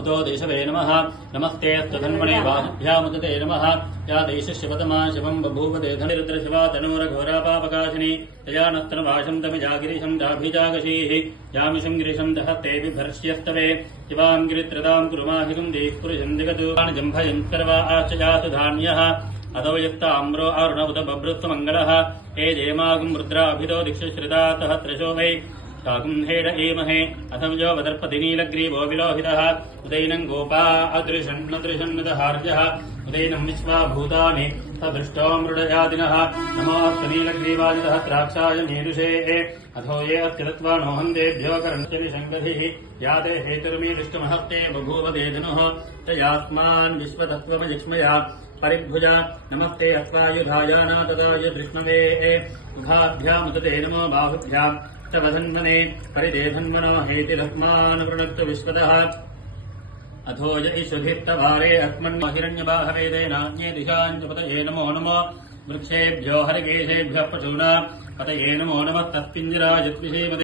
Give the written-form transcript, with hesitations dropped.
उतो देशवे नमः नमस्ते त्वधन्मणे बाहुभ्यामुदते नमः या देशशिवतमा शिवं बभूव देधनिरुद्रशिवा तनूरघोरापापकाशिनी तया नस्तनभाषं तमिजागिरिशं दाभिजागशीः यामिषं गिरिशं दहत्ते बिभर्ष्यस्तवे शिवां गिरित्रदां कुरुमाहिगुं देः पुरुषं दिगतु जम्भयं सर्वा आश्चजातु धान्यः अथो युक्ताम्रो अरुण उत बभृत्वमङ्गलः हे जयमागुं रुद्राभितो दिक्षुश्रितातः त्रशो वै ताकुं हेड एमहे अथं यो वदर्पति नीलग्रीवो विलोहितः उदैनं गोपा अदृशन्नदृशन्नदहार्यः उदैनं विश्वा भूतानि सदृष्टो मृडयादिनः नमोऽस्तनीलग्रीवादितः द्राक्षाय मेरुषे अथो ये अत्यतत्त्वानोहन्देभ्यो करन्त्यभिशङ्गधिः याते हेतुर्मीदृष्टमहस्ते बभूव देधनुः च यास्मान् विश्वतत्त्वमजिक्ष्मया परिभुजा नमस्ते अत्वायुधायाना तदाय दृष्णवे उभाभ्यामुदते नमो बाहुभ्याम् तवधन्वने परिदेधन्वनो हेति लक्ष्मान् वृणक्तु विश्वतः अथो य इषुभित्तवारे अस्मन्महिरण्यबाहवेदेनाज्ञे दिशाञ्चपतये नमो नमो वृक्षेभ्यो हरिकेशेभ्यः पशूना पतये नमो नमः तत्पिञ्जरायत्विषेमते